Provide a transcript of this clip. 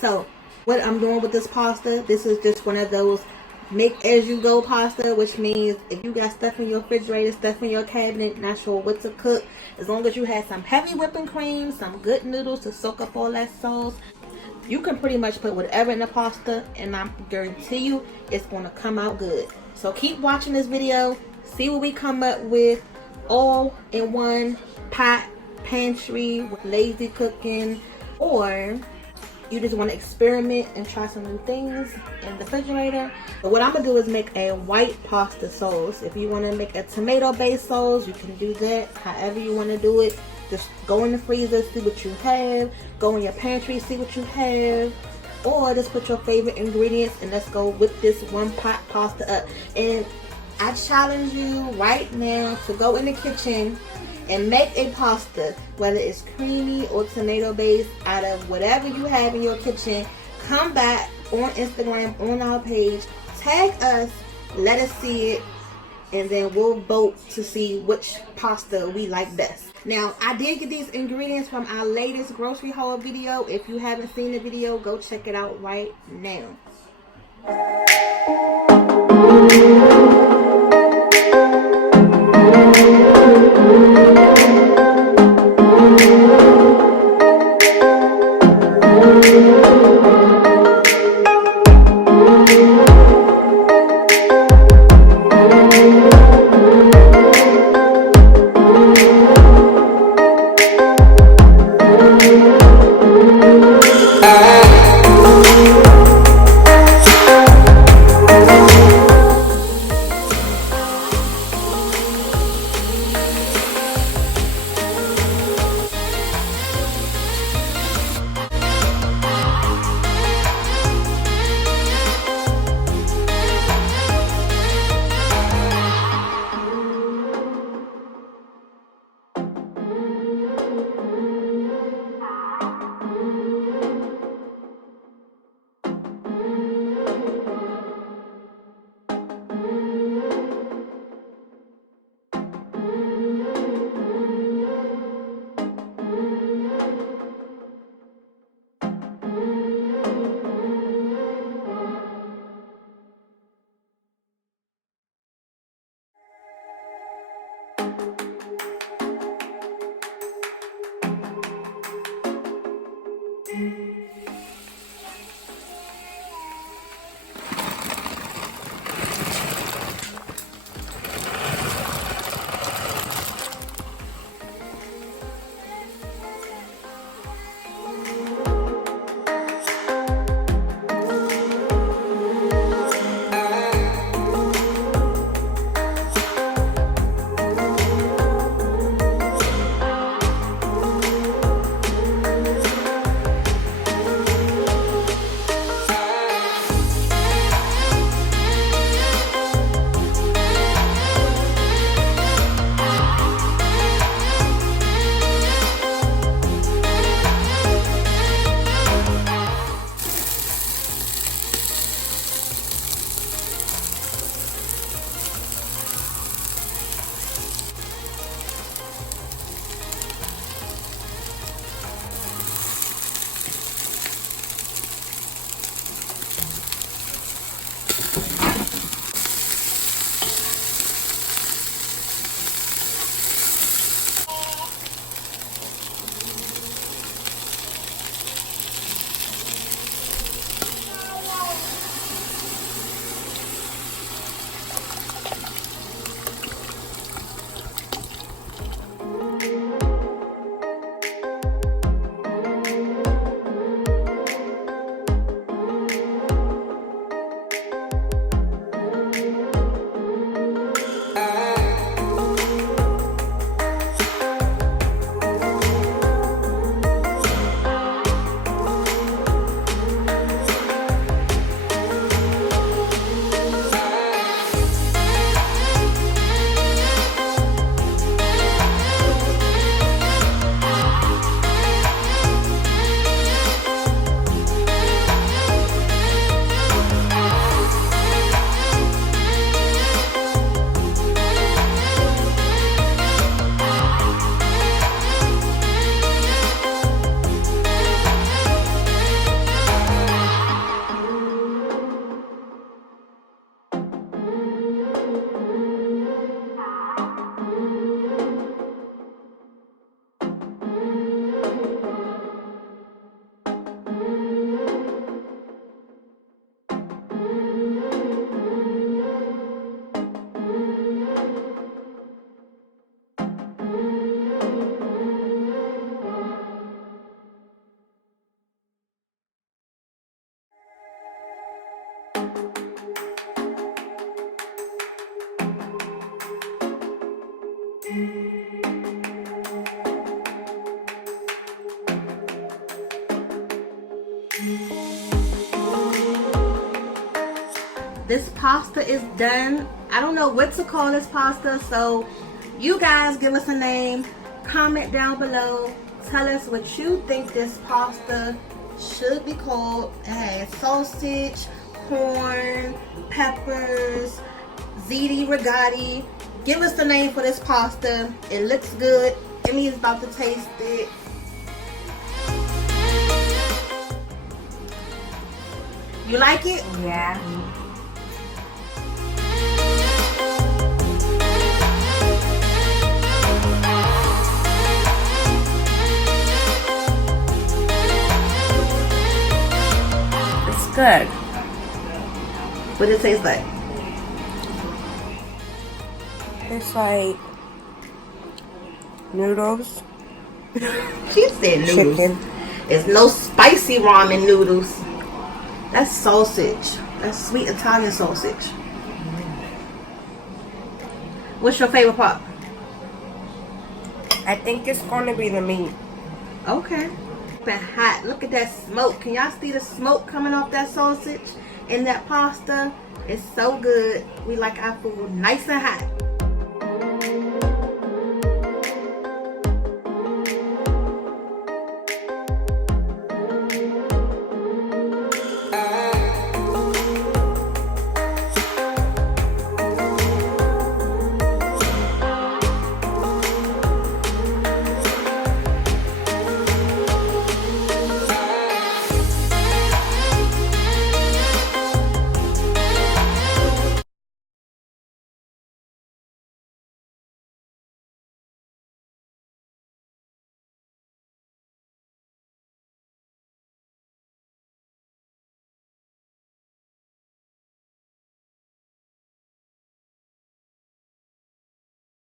So what I'm doing with this pasta, this is just one of those make as you go pasta, which means if you got stuff in your refrigerator, stuff in your cabinet, not sure what to cook, as long as you had some heavy whipping cream, some good noodles to soak up all that sauce, you can pretty much put whatever in the pasta, and I guarantee you it's going to come out good. So keep watching this video, see what we come up with, all in one pot pantry with lazy cooking, or you just want to experiment and try some new things in the refrigerator. But what I'm going to do is make a white pasta sauce. If you want to make a tomato based sauce, you can do that however you want to do it. Just go in the freezer, see what you have. Go in your pantry, see what you have. Or just put your favorite ingredients and let's go whip this one pot pasta up. And I challenge you right now to go in the kitchen and make a pasta, whether it's creamy or tomato based, out of whatever you have in your kitchen. Come back on Instagram, on our page, tag us, let us see it, and then we'll vote to see which pasta we like best. Now, I did get these ingredients from our latest grocery haul video. If you haven't seen the video, go check it out right now. This pasta is done. I don't know what to call this pasta, so you guys give us a name. Comment down below. Tell us what you think this pasta should be called. It has sausage, corn, peppers, ziti, rigati. Give us the name for this pasta. It looks good. Emmy is about to taste it. You like it? Yeah. It's good. What does it taste like? It's like noodles. She said noodles. Chicken. It's no spicy ramen noodles. That's sausage. That's sweet Italian sausage. What's your favorite part? I think it's going to be the meat. Okay. Been hot. Look at that smoke. Can y'all see the smoke coming off that sausage and that pasta? It's so good. We like our food nice and hot.